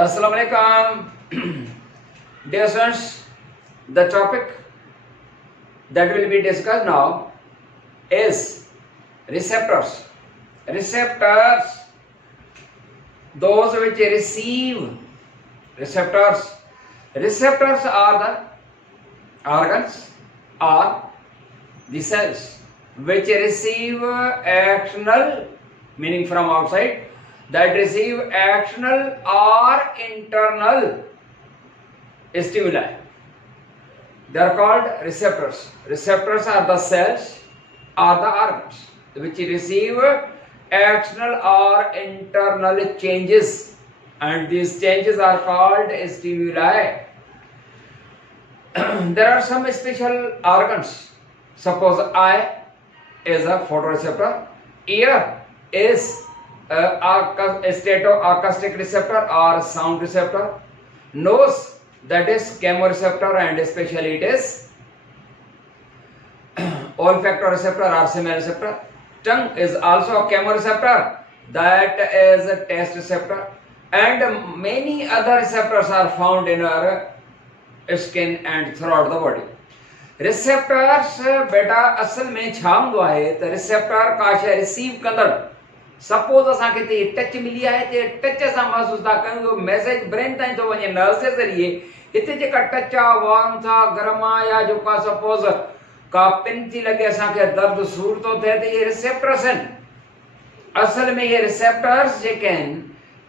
Assalamu alaikum. Dear students, the topic that will be discussed now is receptors. Receptors, those which receive receptors. Receptors are the organs or the cells which receive external, meaning from outside, that receive external or internal stimuli. They are called receptors. Receptors are the cells or the organs which receive external or internal changes, and these changes are called stimuli. There are some special organs. Suppose eye is a photoreceptor, ear is a stereoacoustic receptor or sound receptor, nose that is chemoreceptor, and especially it is olfactoreceptor or smell receptor. Tongue is also a chemoreceptor, that is a taste receptor, and many other receptors are found in our skin and throughout the body. Receptors बेटा असल में छा हूंदो आहे त receptor का शइ receive कंदड़. सपोज असांखे ते टच मिली आहे, ते टच सां महसूस था कयूं, मैसेज ब्रेन ताईं थो वञे नर्व्स जे ज़रिए. हिते जेका टच आहे, वार्म था, गरम आहे, या जेका सपोज का पिन थी लॻे, असांखे दर्द सूर थो थिए, त इहे रिसेप्टर्स आहिनि. असल में इहे रिसेप्टर्स जेके आहिनि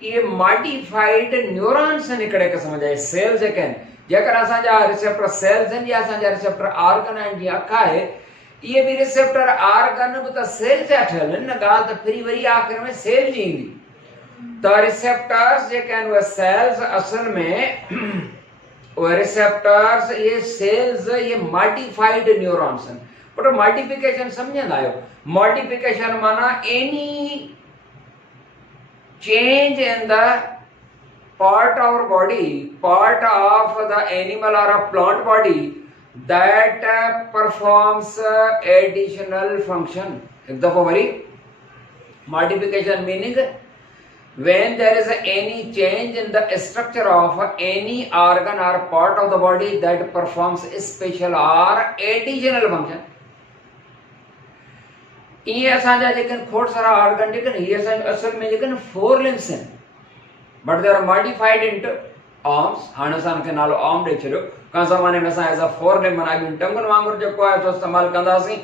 इहे मॉडिफाइड न्यूरॉन्स आहिनि. हिकिड़े क़िस्म जा सेल जेके आहिनि, जेकर असांजा रिसेप्टर सेल्स आहिनि या असांजा रिसेप्टर ऑर्गन आहिनि, जीअं अखि आहे, इहे बि रिसेप्टर ऑर्गन बि त सेल जा ठहियल आहिनि. न ॻाल्हि त फिरी वरी आख़िर में सेल जी ईंदी. त रिसेप्टर्स जेके आहिनि उहे सेल्स, असल में उहे रिसेप्टर्स, इहे सेल्स, इहे मॉडिफाइड न्यूरॉन्स आहिनि. पर मॉडिफिकेशन सम्झंदा आहियो? मॉडिफिकेशन माना any change in the part of our body, part of the animal or a plant body that performs additional function. एक दफा worry modification meaning when there is any change in the structure of any organ or part of the body that performs special or additional function. ये असांजा जेके खोड़ सारा organ जेके ये असल में जेके 4 limbs हैं, but they are modified into arms. हाणे असां खे नालो आर्म ॾेई छॾियो. कंहिं ज़माने में असां एज़ अ 4 लिम्ब माना अॻियूं टंगुनि वांगुरु जेको आहे सो इस्तेमालु कंदासीं,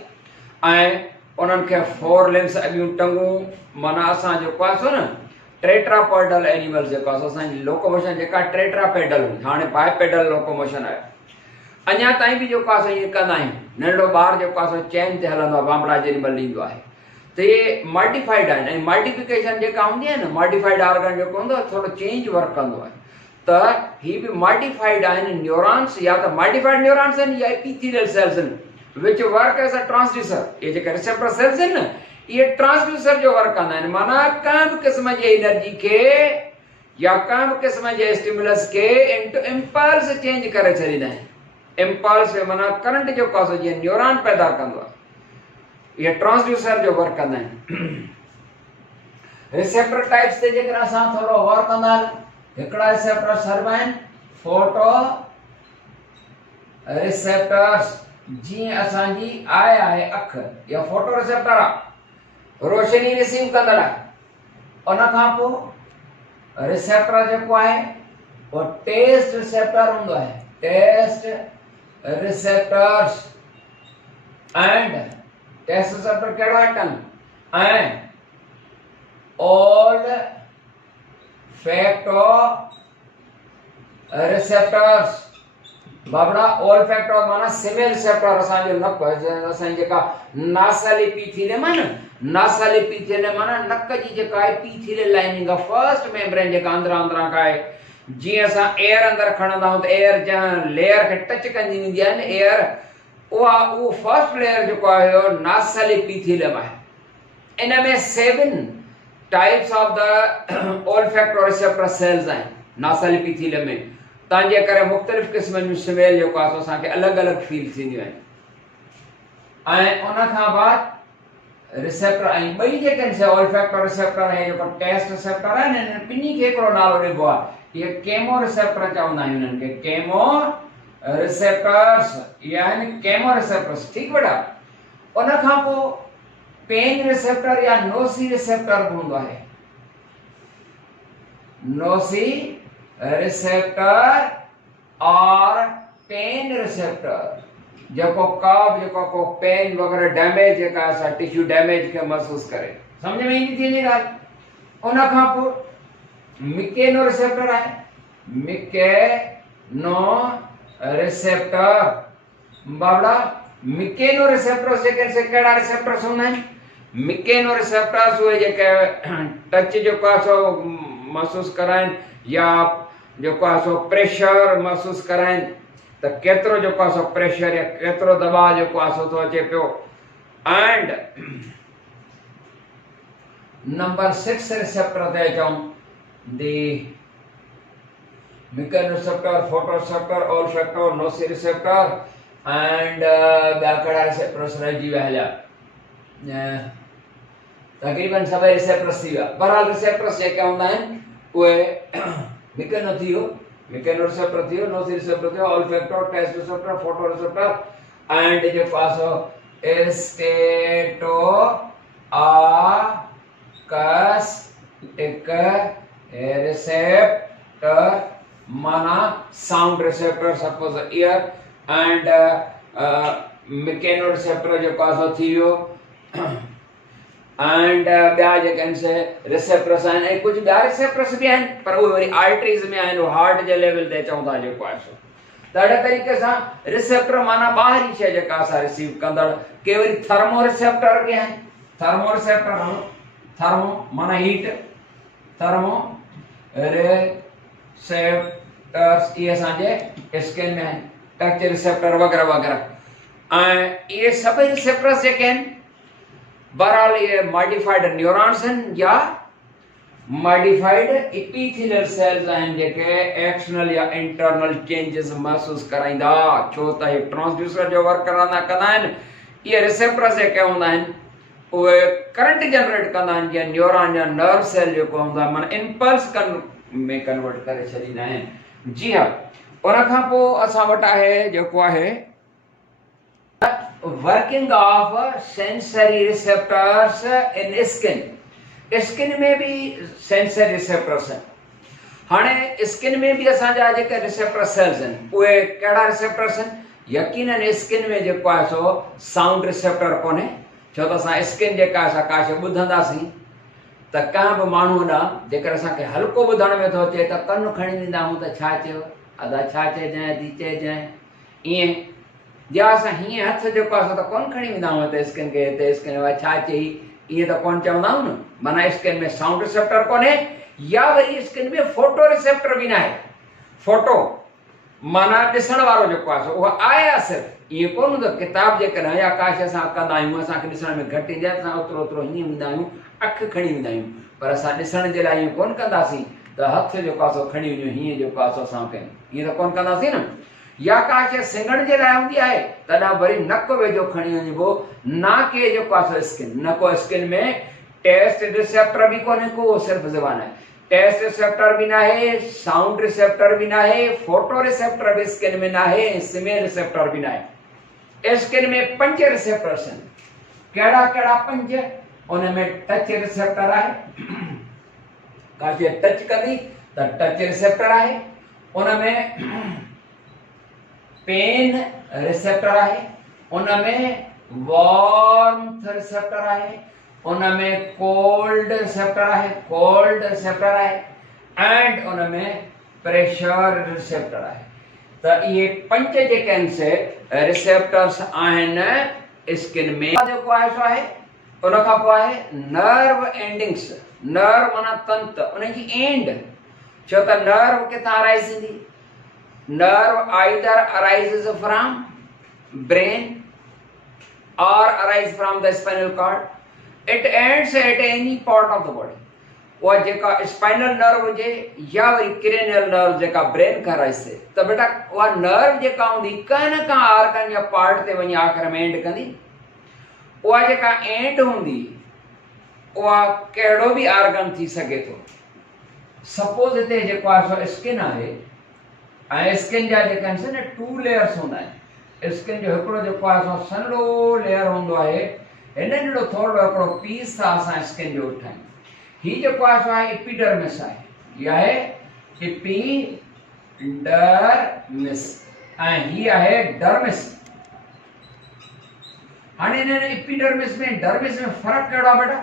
ऐं उन्हनि खे 4 लिम्स, अॻियूं टंगूं, माना असां जेको आहे सो न टेट्रापॉडल एनिमल्स जेको आहे सो असांजी लोकोमोशन जेका टेट्रापेडल हुई, हाणे बाइपेडल लोकोमोशन आहे. अञा ताईं बि जेको आहे सो इहे कंदा आहियूं. नंढड़ो ॿारु जेको आहे सो चैन ते हलंदो आहे, बांबड़ा जेॾी महिल ईंदो आहे. त इहे मॉडिफाइड आहिनि. ऐं मॉडिफिकेशन जेका हूंदी आहे न, मॉडिफाइड ऑर्गन जेको हूंदो आहे थोरो चेंज वर्क कंदो आहे. त ही बि मॉडिफाइड आहिनि न्यूरॉन्स, या त मॉडिफाइड न्यूरॉन्स आहिनि या एपिथेलियल सेल्स आहिनि which work as a transducer. इहे जेके रिसेप्टर सेल्स आहिनि न, इहे ट्रांसड्यूसर जो वर्क कंदा आहिनि. माना कंहिं बि क़िस्म जे एनर्जी खे या कंहिं बि क़िस्म जे स्टिमुलस खे इंटू इम्पल्स चेंज करे छॾींदा आहिनि. इम्पल्स माना करंट जेको आहे सो जीअं न्यूरॉन पैदा कंदो आहे, ये ट्रांसड्यूसर जो वर्क कंदा आहिनि. रिसेप्टर टाइप्स ते जेकर असां थोरो गौर कंदा आहियूं, हिकिड़ा रिसेप्टर सर्व आहिनि फोटो रिसेप्टर्स. जीअं असांजी आई आहे, अखि, या फोटो रिसेप्टर आहे, रोशनी रिसीव कंदड़ आहे. उन खां पोइ रिसेप्टर जेको आहे उहो टेस्ट रिसेप्टर हूंदो आहे, taste receptors. And taste receptor कहिड़ो आहे? टंग. ऐं ऑल फैक्टो रिसेप्टर्स, बाबड़ा ऑल फैक्टो माना स्मेल रिसेप्टर. असांजो नक, असांजी जेका नासाली एपिथेलियम आहे न, नासाली एपिथेलियम माना नक जी जेका एपिथेलियल लाइनिंग आहे, फर्स्ट मेम्ब्रेन जेका अंदरां का आहे. जीअं असां एयर अंदरि खणंदा आहियूं त एयर जंहिं लेयर खे टच कंदी वेंदी आहे न एयर, उहो फर्स्ट लेयर जेको आहे नासल एपिथेलियम आहे. इन में 7 types of the olfactory receptor cells आहिनि नासल एपिथेलियम में. तंहिंजे करे मुख़्तलिफ़ क़िस्मनि जूं स्मेल जेको आहे सो असांखे अलॻि अलॻि फील थींदियूं आहिनि. ऐं उन खां बाद रिसेप्टर ऐं ॿई जेके आहिनि से ऑल्फैक्टो रिसेप्टर ऐं जेको टेस्ट रिसेप्टर आहे न, ॿिन्ही खे हिकिड़ो नालो ॾिबो आहे। इहे केमो रिसेप्टर चवंदा आहियूं इन्हनि खे, केमो रिसेप्टर्स, इहे आहिनि केमो रिसेप्टर्स। ठीकु बेटा। उन खां पोइ पेन रिसेप्टर या नोसी रिसेप्टर बि हूंदो आहे। नोसी रिसेप्टर और पेन रिसेप्टर, जेको को पेन वगैरह डैमेज जेका असां टिश्यू डैमेज खे महसूस करे, समझ में ईंदी थी ॻाल्हि। उन खां पोइ मिकेनो रिसेप्टर आहे। मिकेनो रिसेप्टर बाबड़ा, मिकेनो रिसेप्टर्स जेके से कहिड़ा रिसेप्टर्स हूंदा आहिनि? मिकेनो रिसेप्टर्स उहे जेके टच जेको आहे सो महसूस कराइनि या जेको आहे सो प्रेशर महसूस कराइनि, त केतिरो जेको आहे सो प्रेशर या केतिरो दबाव जेको आहे सो थो अचे पियो। एंड नंबर 6 रिसेप्टर ते अचूं, दी मेकेनोरिसेप्टर, फोटोरिसेप्टर, ऑल्फैक्टो, नोसी रिसेप्टर एंड ॿिया कहिड़ा रिसेप्टर्स रहिजी विया हलिया? तक़रीबन सभई रिसेप्टर्स थी विया। बहरहाल रिसेप्टर्स जेके हूंदा आहिनि उहे मिकेनो थी वियो, मिकेनो रिसेप्टर थी वियो, नोसी रिसेप्टर थी वियो, olfactory, taste receptor, photo receptor and जेको आहे सो एस्टेटो आकस्टिक रिसेप्टर, माना sound receptor, suppose ear and mechano receptor जेको आहे सो थी वियो। एंड ॿिया जेके आहिनि से रिसेप्टर्स आहिनि, ऐं कुझु ॿिया रिसेप्टर्स बि आहिनि पर उहे वरी आर्टरीज़ में आहिनि, उहे हार्ट जे लेवल ते चऊं था जेको आहे सो। त अहिड़े तरीक़े सां रिसेप्टर माना ॿाहिरी शइ जेका असां रिसीव कंदड़। के वरी थर्मो रिसेप्टर बि आहिनि। थर्मो रिसेप्टर, थर्मो माना हीट, थर्मो रिसेप्टर्स इहे असांजे स्किन में आहिनि, टच रिसेप्टर वग़ैरह वग़ैरह। ऐं इहे सभई रिसेप्टर्स जेके आहिनि बहरहाल ये मॉडिफाइड न्यूरॉन्स आहिनि या मॉडिफाइड एपिथेलियल सेल्स आहिनि जेके एक्सटर्नल या इंटरनल चेंजेस महसूस कराईंदा, छो त हे ट्रांसड्यूसर जो वर्क कंदा आहिनि। ये रिसेप्टर्स जेके हूंदा आहिनि उहे करंट जनरेट कंदा आहिनि, जीअं न्यूरॉन या नर्व सेल जेको हूंदो आहे माना इम्पल्स में कन्वर्ट करे छॾींदा आहिनि। जी हा। उन खां पोइ असां वटि आहे जेको आहे working of sensory receptors in skin. Skin में भी सेंसरी रिसेप्टर्स आहिनि। हाणे स्किन में भी असांजा जेके रिसेप्टर सेल्स आहिनि उहे कहिड़ा रिसेप्टर्स आहिनि? यकीनन स्किन में जेको आहे सो साउंड रिसेप्टर कोन्हे, छो त असां स्किन जेका असां का शइ ॿुधंदासीं त कंहिं बि माण्हू ॾांहुं जेकर असांखे हल्को ॿुधण में थो अचे त कन खणी ॾींदा आहियूं त छा चयो, अदा छा चइजांइ, दी चइजांइ, ईअं। या असां हीअं हथ जेको आहे त कोन खणी वेंदा आहियूं हिते स्किन खे, हिते स्किन छा चई ईअं त कोन चवंदा आहियूं न, माना स्किन में साउंड रिसेप्टर कोन्हे। या वरी स्किन में फोटो रिसेप्टर बि न आहे। फोटो माना ॾिसण वारो जेको आहे उहो आहे सिर्फ़ु, ईअं कोन हूंदो किताब जेकॾहिं या का शइ असां कंदा आहियूं असांखे ॾिसण में घटि ईंदी आहे, असां ओतिरो ओतिरो हीअं वेंदा आहियूं, अखि खणी वेंदा आहियूं, पर असां ॾिसण जे लाइ ईअं कोन कंदासीं त हथ जेको आहे सो खणी वञूं हीअं जेको आहे सो असां कयूं, ईअं त कोन कंदासीं न। या का शइ सिंगण जे लाइ हूंदी आहे तॾहिं वरी नक वेझो खणी वञिबो, ना के जेको आहे सो स्किन, न को स्किन में टेस्ट रिसेप्टर बि कोन्हे को, सिर्फ़ु ज़बान आहे। टेस्ट रिसेप्टर भी ना है, साउंड रिसेप्टर भी ना है, फोटो रिसेप्टर भी स्किन में ना है, स्मेल रिसेप्टर भी ना है। स्किन में 5 रिसेप्टर्स हैं। केड़ा केड़ा 5? उनमें टच रिसेप्टर है, काशे टच कदी त टच रिसेप्टर है। उनमें पेन रिसेप्टर है, उनमें वार्मथ रिसेप्टर है, उनमें कोल्ड रिसेप्टर है, कोल्ड रिसेप्टर है, एंड उनमें प्रेशर रिसेप्टर है। तो ये 5 जेके से रिसेप्टर्स आहिनि स्किन में। जेको आहे सो आहे उन खां पोइ आहे नर्व एंडिंग्स। नर्व माना तंत, उन जी एंड, छो त नर्व किथां अराइज थींदी? Nerve either arises from brain और arise from the spinal cord. It ends at any part of the body. वो जेका स्पाइनल नर्व हुजे या वरी क्रेनियल नर्व जेका ब्रेन खां अराइज थिए, त बेटा उहा नर्व जेका हूंदी कंहिं न कंहिं आर्गन या पार्ट ते वञी आख़िर में एंड कंदी। उहा जेका एंड हूंदी उहा कहिड़ो बि आर्गन थी सघे थो। सपोज हिते जेको आहे सो स्किन आहे ऐं स्किन जा जेके आहिनि न 2 लेयर्स हूंदा आहिनि। स्किन जो हिकिड़ो जेको आहे सो सन्हो लेयर हूंदो आहे, हिन जहिड़ो थोरो हिकिड़ो पीस था असां स्किन जो ठाहियूं। हीउ जेको आहे सो आहे एपिडर्मिस आहे, हीअ आहे एपिडर्मिस ऐं हीअ आहे डर्मिस। हाणे हिन एपिडर्मिस में डर्मिस में फ़र्क़ु कहिड़ो आहे बेटा?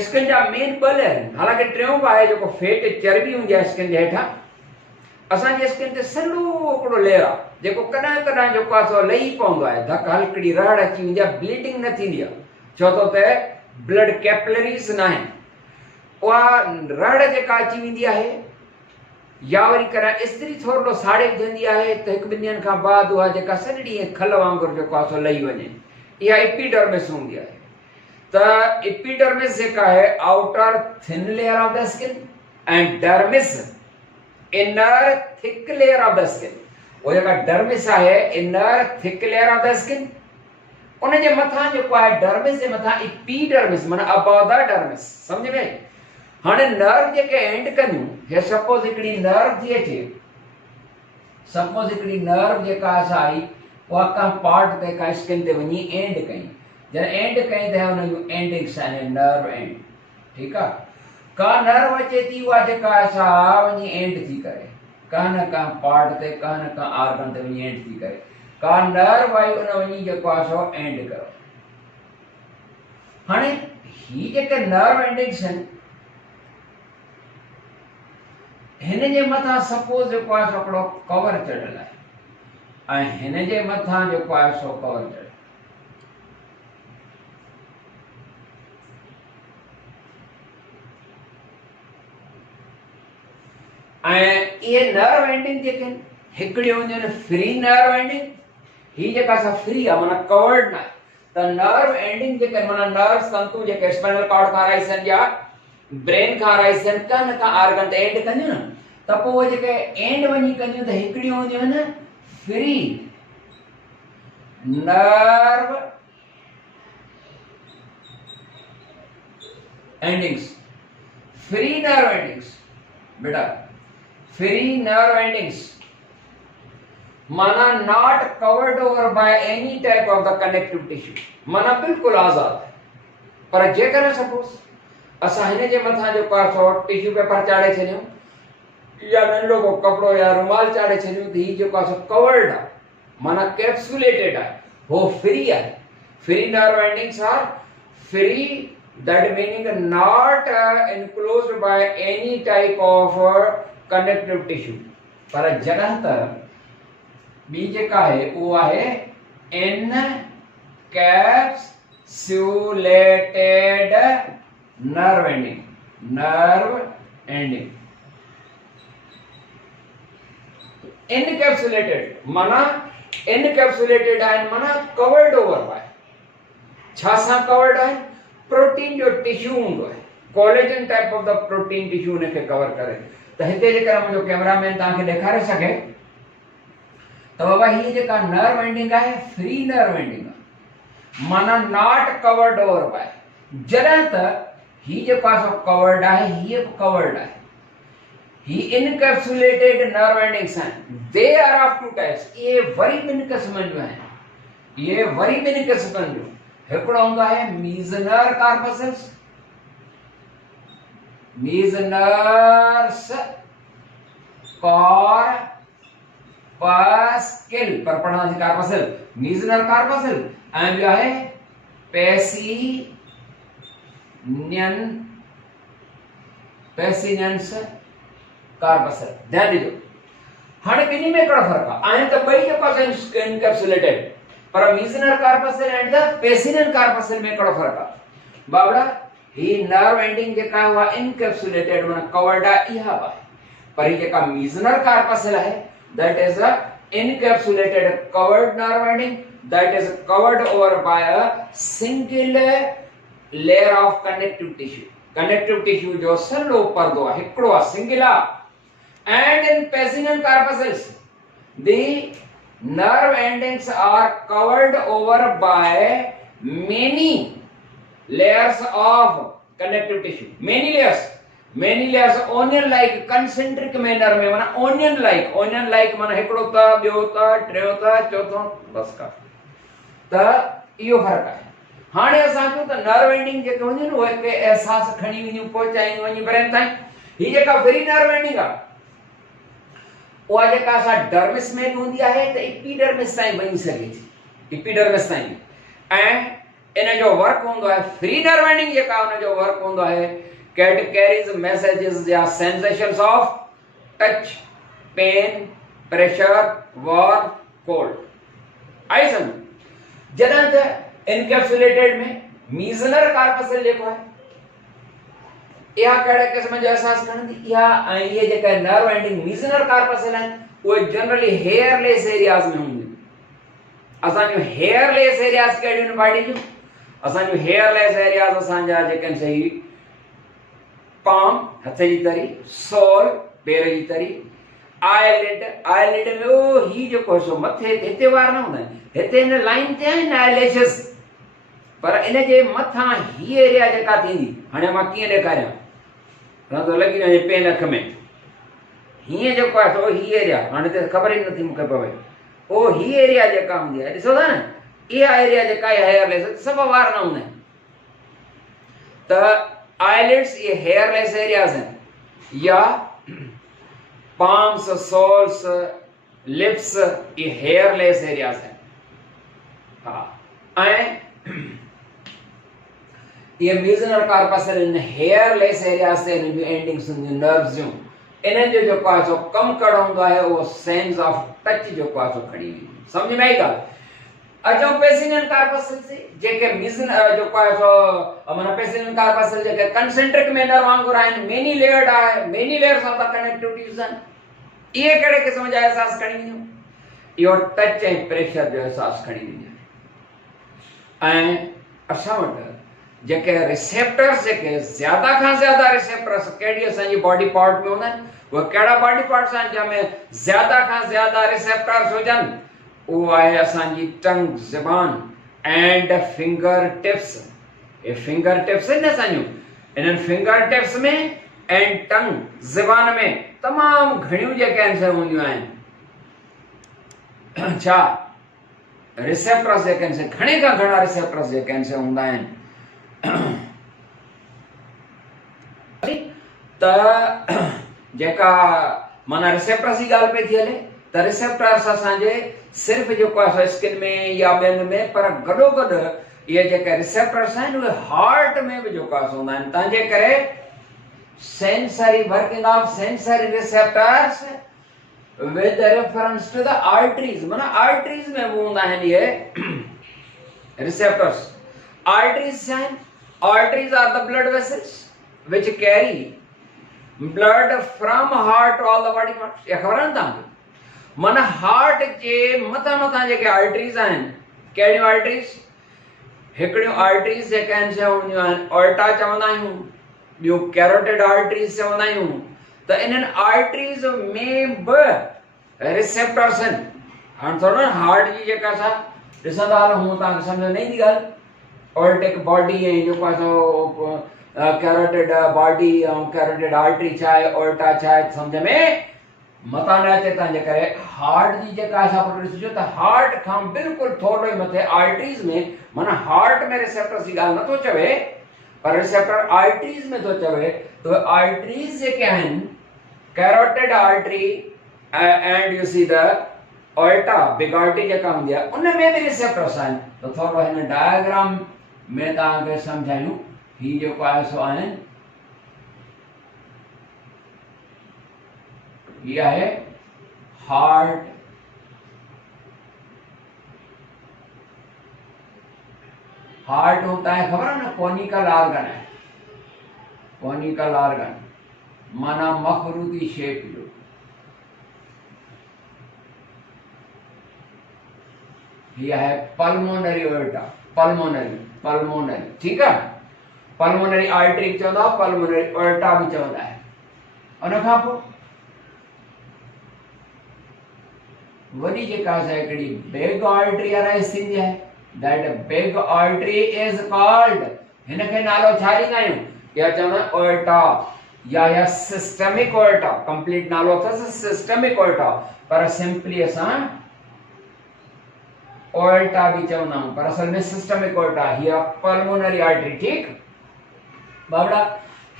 स्किन जा मेन ॿ लेयर आहिनि, हालांकि टियों बि आहे जेको फैट चर्बी हूंदी आहे स्किन जे हेठां। असांजे स्किन ते सन्हो हिकिड़ो लेयर आहे जेको कॾहिं कॾहिं जेको आहे सो लही पवंदो आहे, धक हल्कड़ी रड़ अची वेंदी आहे, ब्लीडिंग न थींदी आहे, छो त ब्लड कैपिलरीज़ न आहिनि। उहा रड़ जेका अची वेंदी आहे या वरी कॾहिं इस्त्री थोरो साड़े विझंदी आहे त 1-2 ॾींहंनि खां बाद उहा जेका सॼी खल वांगुरु जेको आहे सो लही वञे, इहा एपिडर्मिस हूंदी आहे। त एपिडर्मिस जेका आहे outer thin layer of the skin and dermis inner thick layer of the skin. वो जेका डर्मिस आहे inner thick layer of the skin, उन जे मथां जेको आहे डर्मिस जे मथां एपिडर्मिस माना अबव द डर्मिस। समझ में? हाणे नर्व जेके एंड कनियूं, हे सपोज हिकिड़ी नर्व थी अचे, सपोज हिकिड़ी नर्व जेका असांजी उहा का पार्ट ते का स्किन ते वञी एंड कई, जॾहिं एंड कई त हुन जूं एंडिंग्स आहिनि नर्व एंड। ठीकु आहे? का नर्व अचे थी उहा जेका असां वञी एंड थी करे का न का पार्ट ते का न का आर्गन ते वञी एंड थी करे, का नर्व आई उन वञी जेको आहे सो एंड कयो। हाणे ही जेके नर्व एंडिंग्स आहिनि हिन जे मथां सपोज जेको आहे सो हिकिड़ो कवर चढ़ियल आहे ऐं हिन जे मथां जेको आहे सो कवर चढ़ियल ऐं इहे नर्व एंडिंग जेके आहिनि हिकिड़ियूं हूंदियूं आहिनि फ्री नर्व एंडिंग, ही जेका असां फ्री आहे माना कवर्ड न आहे। त नर्व एंडिंग जेके माना नर्व तंतु जेके स्पाइनल कॉर्ड खां राइज़ या ब्रेन खां राइज़ का न का आर्गन ते एंड कंदियूं न, त पोइ उहे जेके एंड वञी कंदियूं त हिकिड़ियूं हूंदियूं आहिनि free nerve endings. Free nerve endings बेटा, फ्री नर्व एंडिंग्स माना not covered over by any type of the connective tissue, माना बिल्कुल आजाद। पर जेकर सपोज असां हिन जे मथां जेको आहे सो टिश्यू पेपर चाढ़े छॾियूं या नंढो को कपिड़ो या रुमाल चाढ़े छॾियूं त हीउ जेको आहे सो कवर्ड आहे माना कैप्सुलेटेड आहे, हो फ्री आहे। Free nerve endings are free, that meaning not enclosed by any type of connective tissue। पर जगह त बी जेका है वो है encapsulated nerve ending, nerve ending। encapsulated माना encapsulated है माना covered over by, छा सां covered है? प्रोटीन जो टिश्यू हूंदो है, collagen type of the protein tissue उनखे कवर करे। त हिते जेकर मुंहिंजो कैमरामैन तव्हांखे ॾेखारे सघे त बाबा हीअ जेका नर्व एंडिंग आहे फ्री नर्व एंडिंग आहे माना नॉट कवर्ड ओवर बाय। जॾहिं त हीअ जेको आहे सो कवर्ड आहे, हीअ बि कवर्ड आहे, ही इनकैप्सुलेटेड नर्व एंडिंग्स आहिनि। They are of two types, इहे वरी ॿिनि क़िस्मनि जूं आहिनि, इहे वरी ॿिनि क़िस्मनि जूं। हिकिड़ो हूंदो आहे मीज़नर कार्पसल्स, मीज़नर्स कॉर्पस्किल, पर पढ़ंदासीं कार्पसल, मीज़नर कार्पसल, ऐं ॿियो आहे पेसिनियंस कार्पसल। ध्यान ॾिजो, हाणे ॿिन्ही में कहिड़ो फ़र्क़ु आहे? आहिनि त ॿई जेको आहे इनकैप्सुलेटेड, पर मीज़नर कार्पसल एंड द पेसिनियन कार्पसल में कहिड़ो फ़र्क़ु आहे? बाबड़ा ही नर्व एंडिंग जेका हुआ इनकैप्सुलेटेड माना कवर्ड आहे, इहा आहे। पर ही जेका मीज़नर कार्पसल है that is a encapsulated covered nerve ending that is covered over by a single layer of connective tissue. Connective tissue जो सलो पर्दो आहे, हिकिड़ो आहे, सिंगल आहे। And in Pacinian corpuscles the nerve endings are covered over by many layers of connective tissue, many layers onion like concentric manner में माना onion like माना हिकिड़ो त ॿियो त टियों त चौथों बस का त इहो फर्क आहे। हाणे असां चऊं त नर्व एंडिंग जेके हूंदियूं उहे के एहसास खणी वञूं पहुचायूं वञी ब्रेन ताईं। ही जेका फ्री नर्व एंडिंग आहे उहा जेका असां डर्मिस में हूंदी आहे त एपिडर्मिस ताईं वञी सघे थी, एपिडर्मिस ताईं। ऐं इन जो वर्क हूंदो आहे फ्री नर्व एंडिंग जेका उन जो वर्क हूंदो आहे कैट कैरीज मैसेजेस या sensations of touch, pain, pressure, warm, cold. आई समझ? जॾहिं त इनकैप्सुलेटेड में मीज़नर कार्पसल जेको आहे इहा कहिड़े क़िस्म जो एहसास खणंदी, इहा ऐं इहे जेका नर्व एंडिंग मीज़नर कार्पसल आहिनि उहे जनरली हेयरलेस एरियाज़ में हूंदियूं। असांजूं हेयरलेस एरियाज़ कहिड़ियूं बॉडी जूं? असांजूं हेयरलेस एरियाज़ असांजा जेके आहिनि सही पाम हथ जी तरी, सोल पेर जी तरी, आईलिड में ओ ही जेको हिसो मथे हिते वार न हूंदा आहिनि, हिते हिन लाइन ते आहिनि आईलैशेस, पर इन जे मथां ही एरिया जेका थींदी, हाणे मां कीअं ॾेखारियां रंधो लॻी वञे पेन अख में, हीअं जेको आहे सो ही एरिया हाणे त ख़बर ई नथी मूंखे पवे, ओ ही एरिया जेका हूंदी आहे ॾिसो था न, इहा एरिया जेका आहे हेयरलेस सभु वार न हूंदा आहिनि। त आईलिड्स ये हेयरलेस एरियाज हैं, या पाम्स, सोल्स, लिप्स ये हेयरलेस एरियाज हैं। हाँ, ये मीज़नर कार्पसल इन हेयरलेस एरियाज से इन एंडिंग्स इन नर्व्स जो इन जो आहे सो कम करणो हूंदो आहे वो सेंस ऑफ टच जो आहे सो खणी वेंदी। समझ में आई ॻाल्हि? अचो पेसिनियन कार्पसल से जेके मिज़न जो आहे सो माना पेसिनियन कार्पसल जेके कंसेंट्रिक मैनर वांगुर आहिनि, मेनी लेयर्ड आहे, many layers of the connective tissues आहिनि। इहे कहिड़े क़िस्म जा एहसास खणी वेंदियूं? इहो टच ऐं प्रेशर जो एहसास खणी वेंदियूं। ऐं असां वटि जेके रिसेप्टर्स जेके ज़्यादा खां ज़्यादा रिसेप्टर्स कहिड़ी असांजी बॉडी पार्ट में हूंदा आहिनि, उहे कहिड़ा बॉडी पार्ट्स आहिनि जंहिंमें ज़्यादा खां ज़्यादा रिसेप्टर्स हुजनि? वो आहे असांजी टंग, ज़बान एंड फिंगर टिप्स। ये फिंगर टिप्स आहिनि असांजूं, इन्हनि फिंगर टिप्स में एंड टंग, ज़बान में तमामु घणियूं जेके आहिनि से हूंदियूं आहिनि छा रिसेप्टर्स जेके आहिनि से घणे खां घणा रिसेप्टर्स जेके आहिनि से हूंदा आहिनि। त जेका माना रिसेप्टर्स जी ॻाल्हि पई थी हले त रिसेप्टर्स असांजे सिर्फ़ जेको आहे स्किन में या ॿियनि में, पर गॾोगॾु इहे जेके रिसेप्टर्स आहिनि उहे हार्ट में बि जेको आहे हूंदा आहिनि। तंहिंजे करे sensory working of sensory receptors with reference to the arteries, माना आर्टरीज में बि हूंदा आहिनि इहे रिसेप्टर्स। आर्टरीज आहिनि, arteries are the blood vessels which carry blood from heart to all the body parts. ये ख़बर आहे तव्हांखे? माना हार्ट जे मथां जेके आर्टरीज आहिनि, कहिड़ियूं आर्टरीज? हिकिड़ियूं आर्टरीज जेके आहिनि से हूंदियूं आहिनि ऑर्टा चवंदा आहियूं, ॿियूं कैरोटिड आर्टरीज चवंदा आहियूं। त इन्हनि आर्टरीज में बि रिसेप्टर्स आहिनि। हाणे थोरो न हार्ट जी जेका असां ॾिसंदा हलूं तव्हांखे सम्झ न ईंदी ॻाल्हि, ऑर्टिक बॉडी ऐं जेको आहे सो कैरोटिड बॉडी ऐं कैरोटिड आर्टरी छा आहे, ऑर्टा छा आहे, सम्झ में मता न अचे। तंहिंजे करे हार्ट जी जेका असां पोइ ॾिसिजो त हार्ट खां बिल्कुलु थोरो ई मथे आर्टरीज़ में, माना हार्ट में रिसेप्टर्स जी ॻाल्हि नथो चवे, पर रिसेप्टर आर्टरीज़ में थो चवे। त आर्टरीज़ जेके आहिनि carotid artery and you see the aorta, big artery जेका हूंदी आहे उन में बि रिसेप्टर्स आहिनि। त थोरो हिन डायग्राम में तव्हांखे सम्झायूं, ही जेको आहे सो आहिनि, ये है हार्ट, हार्ट होता है खबर है ना, कॉनिकल ऑर्गन है, कॉनिकल ऑर्गन माना मखरूती शेप जो। यह है पल्मोनरी ऑर्टा, पल्मोनरी ठीक है, पल्मोनरी आर्टरी चवंदा, पल्मोनरी ऑर्टा भी चवंदा है। उन खां पोइ वरी जेका हिकिड़ी बिग आर्टरी अराइज़ थींदी आहे, that big artery is called हिनखे नालो छा ॾींदा आहियूं, या चवंदा ओर्टा या सिस्टमिक ओर्टा। कंप्लीट नालो अथसि सिस्टमिक ओर्टा, पर सिंपली असां ओर्टा भी चवंदा आहियूं, पर असल में सिस्टमिक ओर्टा हिया पल्मोनरी आर्टरी। ठीक बाबड़ा,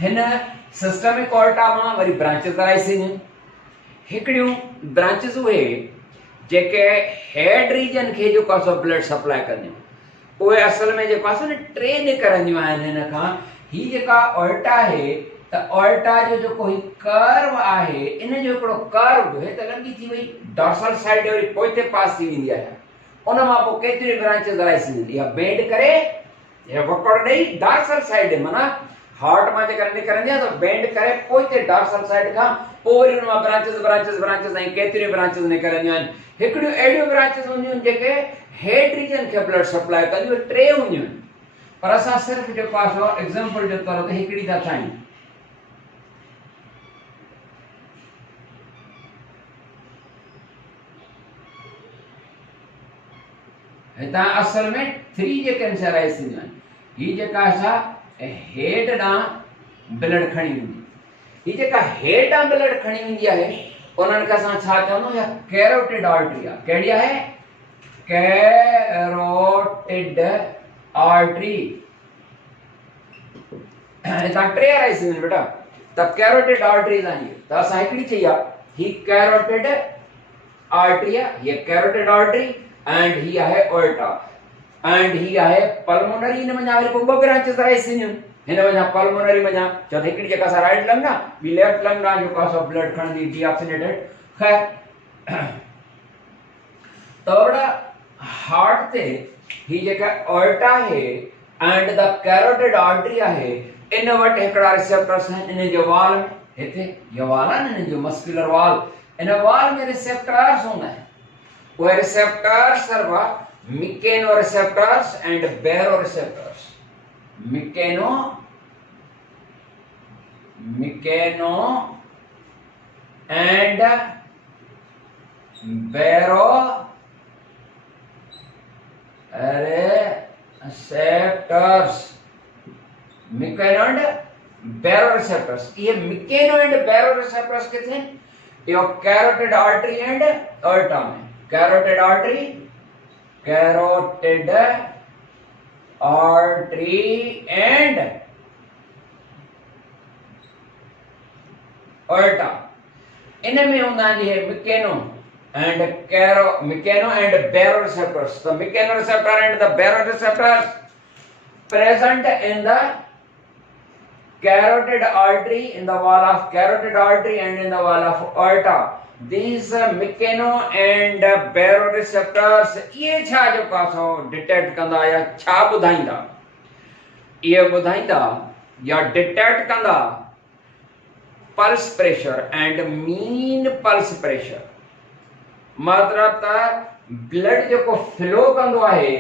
हिन सिस्टमिक ओर्टा मां वरी ब्रांचेस कराइसिन। हिकड़ियूं ब्रांचेस उहे जेके हेड रीजन खे जो कासो ब्लड सप्लाई कंदियूं, उहे असल में जेको आहे न टे निकरंदियूं आहिनि हिन खां। ही जेका ओर्टा आहे त ओर्टा जो जेको ही कर्व आहे, इन जो हिकिड़ो कर्व है त लंबी थी वई डॉर्सल साइड वरी पोइते पास थी वेंदी आहे। उन मां पोइ केतिरी ब्रांचेस कराइसिन, या बेंड करे या वकड़ ॾेई डॉर्सल साइड माना हार्ट मां जेका निकरंदी आहे त बेंड करे पोइते डॉर्सल साइड खां पोइ वरी उन मां ब्रांचेस ब्रांचेस ब्रांचेस ऐं केतिरी ब्रांचेस निकरंदियूं आहिनि। हिकिड़ियूं अहिड़ियूं ब्रांचेस हूंदियूं आहिनि जेके हेड रीजन खे ब्लड सप्लाई कंदियूं, टे हूंदियूं आहिनि, पर असां सिर्फ़ जेको आहे एग्जांपल जे तौर ते हिकिड़ी था ठाहियूं। हितां असल में 3 जेके आंसर थींदियूं आहिनि। ही जेका असां हेड ॾांहुं ब्लड खणी वेंदी, ही जेका हेड ॾांहुं ब्लड खणी वेंदी आहे उन्हनि खे असां छा चवंदा आहियूं, कैरोटिड आर्टरी आहे। कहिड़ी आहे, कैरोटिड आर्टरी। हितां टे आराइसियूं आहिनि बेटा, त कैरोटिड आर्टरीज़ आहिनि। त असां हिकिड़ी चई आहे ही कैरोटिड आर्टरी आहे, हीअ कैरोटिड आर्टरी एंड ही आहे ओर्टा एंड ही आहे पल्मोनरी। इन वञा वरी पोइ ॿ ब्रांचेस आराइसियूं आहिनि। हिन वञा पल्मोनरी वञा चवंदा हिकिड़ी जेका असां राइट लंग आहे, ॿी लेफ्ट लंग आहे, जेको असां ब्लड खणंदी डीऑक्सीनेटेड। खैर त वड़ा हार्ट ते ही जेका ओर्टा आहे एंड द कैरोटिड आर्टरी आहे, इन वटि हिकिड़ा रिसेप्टर्स आहिनि। इन जे वाल में, हिते ये वाल आहे न, इन जो मस्कुलर वाल, इन वाल में रिसेप्टर्स हूंदा आहिनि। उहे रिसेप्टर्स सर्वा mechano receptors and baro receptors. Mechano and baro receptors. Mechano and baro receptors. ये मिकेनो एंड बैरो रिसेप्टर्स किथे हैं? ये कैरोटिड आर्टरी एंड ओर्टा में। कैरोटिड आर्टरी एंड ओर्टा, इन में होंदा आहिनि mechano and baro receptors. The mechano receptor and the baro receptors present in the carotid artery, in the wall of carotid artery and in the wall of aorta. These mechano and baro receptors ये छा जो कासो detect कंदा या छा ॿुधाईंदा? ये ॿुधाईंदा या डिटेक्ट कंदा pulse pressure and mean pulse pressure. मतलब त ब्लड जो फ्लो कंदो आहे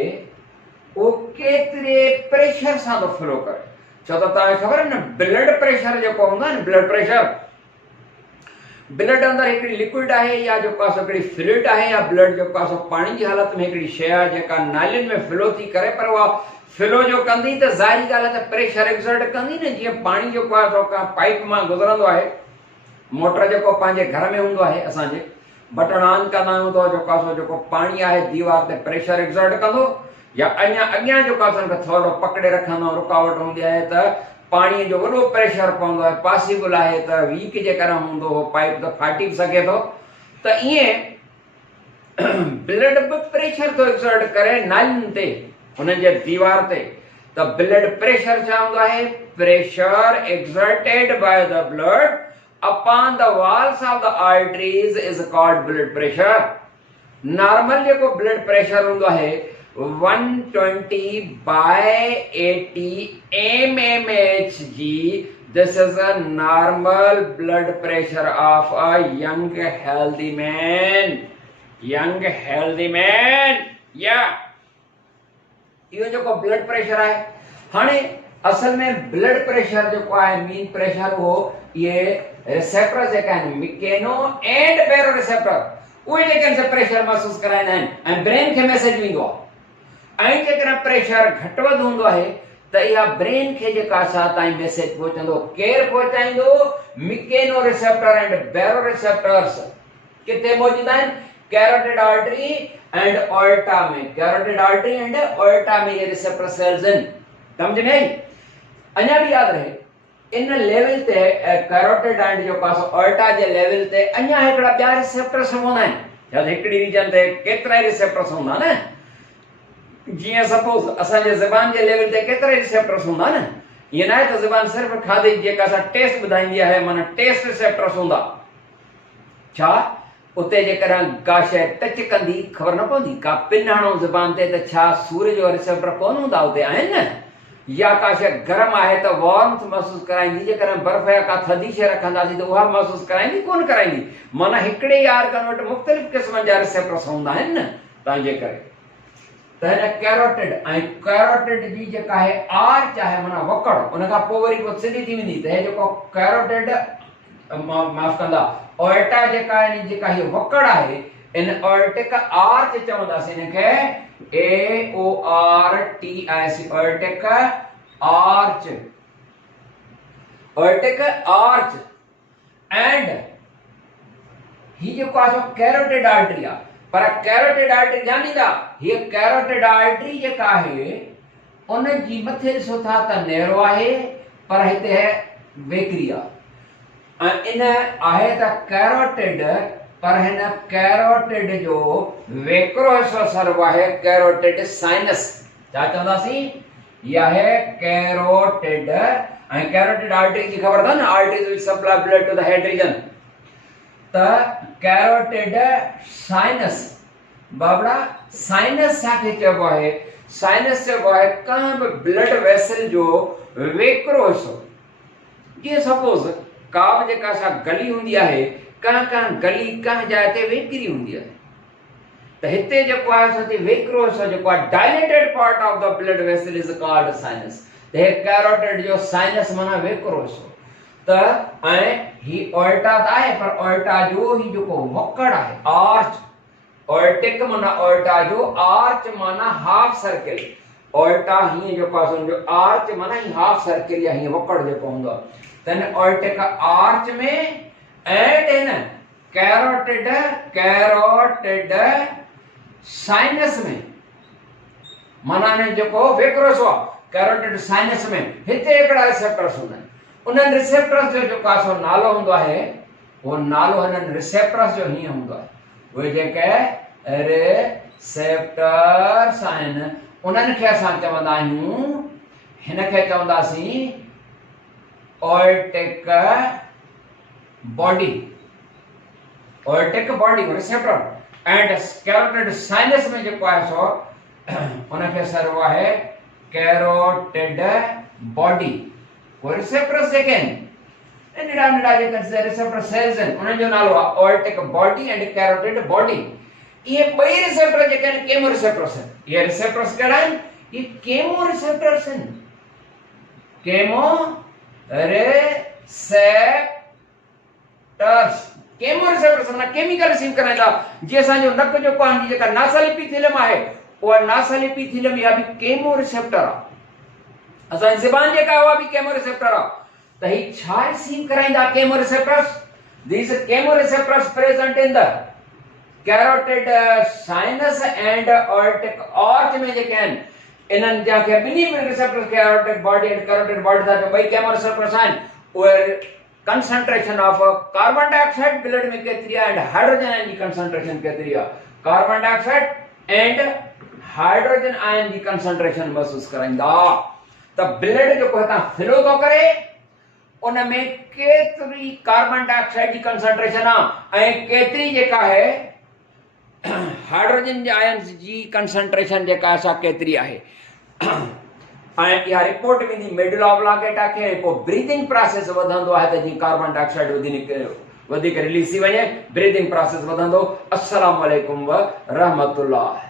वो केतिरे प्रेशर सां तो फ्लो करे। छो त तव्हांखे ख़बर आहे न, ब्लड प्रेशर जेको हूंदो आहे न, ब्लड प्रेशर, ब्लड अंदर हिकिड़ी लिक्विड आहे या जो कासो हिकिड़ी फ्लूइड आहे, या ब्लड जो कासो पाणी जी हालत में हिकिड़ी शइ आहे जेका नालियुनि में फ्लो थी करे, पर उहा फ्लो जो कंदी त ज़ाहिरी ॻाल्हि आहे त प्रेशर एक्सर्ट कंदी न। जीअं पाणी जो पाइप मां गुज़रंदो आहे, मोटर जेको पंहिंजे घर में हूंदो आहे, असांजे बटन ऑन कंदा आहियूं त जो कासो जेको पाणी आहे दीवार ते प्रेशर एक्सर्ट कंदो, या अॻियां जो कासो थोरो पकड़े रखंदो, रुकावट हूंदी आहे त पाणीअ जो वॾो प्रेशर पवंदो आहे, पॉसिबल आहे त वीक जे करे हूंदो हो पाइप त फाटी बि सघे थो। त ईअं ब्लड बि प्रेशर थो एक्सर्ट करे नालियुनि ते, हुन जे दीवार ते। त ब्लड प्रेशर छा हूंदो आहे? Pressure exerted by the blood upon the walls of the arteries is called blood pressure. Normal जेको ब्लड प्रेशर हूंदो आहे 120 by 80 mmHg. This is a normal blood pressure of a young healthy man. Young healthy man. Yeah. इहो जेको blood pressure आहे, हाणे असल में blood pressure जेको आहे मीन प्रेशर, वो ये रिसेप्टर्स जेका आहिनि मिकेनो एंड बैरो रिसेप्टर, उहे जेके प्रेशर महसूस कराईंदा आहिनि ऐं ब्रेन खे मैसेज वेंदो आहे। ऐं जेकॾहिं प्रेशर घटि वधि हूंदो आहे त इहा ब्रेन खे जेका असां ताईं मैसेज पहुचंदो, केरु पहुचाईंदो? मिकेनो रिसेप्टर एंड बैरो रिसेप्टर्स किथे मौजूद आहिनि? कैरोटिड आर्टरी एंड ऑर्टा में। कैरोटिड आर्टरी एंड ऑर्टा में ये रिसेप्टर सेल्स आहिनि। समझ में आई? अञा भी याद रहे इन लेवल ते कैरोटिड एंड जो पास ऑर्टा जे लेवल ते अञा हिकड़ा ॿिया रिसेप्टर्स हूंदा आहिनि। या हिकड़ी रीजन ते केतिरा रिसेप्टर्स हूंदा न, जियां सपोज असांजे ज़बान जे लेवल ते केतिरा रिसेप्टर्स हूंदा न। ईअं न आहे त ज़बान सिर्फ़ खाधे जी जेका असां टेस्ट ॿुधाईंदी आहे, माना टेस्ट रिसेप्टर्स हूंदा। छा उते जेकॾहिं का शइ टच कंदी ख़बर न पवंदी, का पिन हणो ज़बान ते त छा सूर जो रिसेप्टर कोन हूंदा उते? आहिनि न। या का शइ गरम आहे त वार्मथ महसूस कराईंदी, जेकॾहिं बर्फ़ या का थधी शइ रखंदासीं त उहा महसूस कराईंदी कोन कराईंदी? माना हिकिड़े ई आर्गन वटि मुख़्तलिफ़ क़िस्मनि जा रिसेप्टर्स हूंदा आहिनि न। तंहिंजे करे त हिन कैरोटिड ऐं कैरोटिड जी जेका आहे आर्च आहे, माना वकड़, उन खां पोइ वरी पोइ सिधी थी वेंदी। त हे जेको कैरोटिड माफ़ कंदा ऑर्टा जेका आहे, जेका हीअ वकड़ आहे, इन ऑर्टिक आर्च चवंदासीं हिनखे, AORTIC, aortic arch. Aortic arch and he जेको आहे कैरोटिड आर्टरी आहे। पर कैरोटिड आर्टरी ॼाणींदा, हीअ कैरोटिड आर्टरी जेका आहे उन जी मथे ॾिसो था त नेरो आहे, पर हिते है वेकरी आहे। ऐं इन आहे त कैरोटिड, पर हिन कैरोटिड जो वेकरो हिस्सो सर्व आहे कैरोटिड साइनस। छा चवंदासीं? इहा आहे कैरोटिड। ऐं कैरोटिड आर्टरी जी ख़बर अथव न, arteries which supply blood to the head region. त कैरोटिड साइनस, बाबड़ा साइनस छाखे चइबो आहे? साइनस चइबो आहे कंहिं बि ब्लड वेसल जो वेकरो हिस्सो। जीअं सपोज का बि जेका असां गली हूंदी आहे, कंहिं गली कंहिं जाइ ते वेकरी हूंदी आहे, त हिते जेको आहे असांखे वेकरो हिस्सो जेको आहे dilated part of the blood vessel is called sinus. त हे कैरोटिड जो साइनस माना वेकरो हिस्सो। त ऐं ही ऑर्टा त आहे, पर ऑर्टा जो ही जेको वकड़ आहे आर्च, ऑर्टिक माना ऑर्टा जो, आर्च माना हाफ सर्किल। ऑर्टा हीअं जेको आहे सम्झो, आर्च माना ही हाफ सर्किल या हीअं वकड़ जेको हूंदो आहे। त हिन ऑर्टिक आर्च में एंड इन कैरोटिड साइनस में, माना ने जेको वेकरो हिस्सो आहे कैरोटिड साइनस में, हिते हिकिड़ा रिसेप्टर्स हूंदा आहिनि। उन्हनि रिसेप्टर्स जो जेको आहे सो नालो हूंदो आहे, उहो नालो हिननि रिसेप्टर्स जो हीअं हूंदो आहे। उहे जेके रिसेप्टर्स आहिनि उन्हनि खे असां चवंदा आहियूं, हिनखे चवंदासीं aortic body. Aortic body receptor and carotid sinus में जेको आहे सो उनखे सर्व आहे कैरोटिड बॉडी। वो रिसेप्टर्स जेके आहिनि नंढा नंढा जेके रिसेप्टर सेल्स आहिनि, उन्हनि जो नालो आहे aortic body and carotid body. इहे ॿई रिसेप्टर जेके आहिनि केमो रिसेप्टर्स आहिनि। इहे रिसेप्टर्स कहिड़ा आहिनि? इहे केमो रिसेप्टर्स आहिनि। केमो रिसेप्टर्स, केमो रिसेप्टर्स ना केमिकल रिसीव कराईंदा। जीअं असांजो नक जेको आहे, जेका नासल एपिथेलियम आहे, उहा नासल एपिथेलियम इहा बि केमो रिसेप्टर आहे। असांजी ज़बान जेका आहे उहा बि केमो रिसेप्टर आहे। त ही छा रिसीव कराईंदा chemo receptors? These chemoreceptors present in the carotid sinus and aortic arch में जेके आहिनि, इन्हनि जा के ॿिन्ही receptors carotid body and carotid body था जो ॿई केमोरेसेप्टर्स आहिनि। उहे concentration of carbon dioxide blood में केतिरी आहे एंड हाइड्रोजन आयन जी कंसंट्रेशन केतिरी आहे। Carbon dioxide and hydrogen ion जी कंसंट्रेशन महसूस कराईंदा। त ब्लड जेको हितां फ्लो थो करे, उन में केतिरी कार्बन डाइऑक्साइड जी कंसंट्रेशन आहे ऐं केतिरी जेका आहे हाइड्रोजन जे आयन्स जी कंसंट्रेशन जेका असां केतिरी आहे। ऐं इहा रिपोर्ट वेंदी मेडुला ऑब्लांगेटा खे। पोइ ब्रीदिंग प्रोसेस वधंदो आहे त जीअं कार्बन डाइऑक्साइड वधीक रिलीज़ थी वञे, ब्रीदिंग प्रोसेस वधंदो। अस्सलाम वालेकुम व रहमतुल्लाह।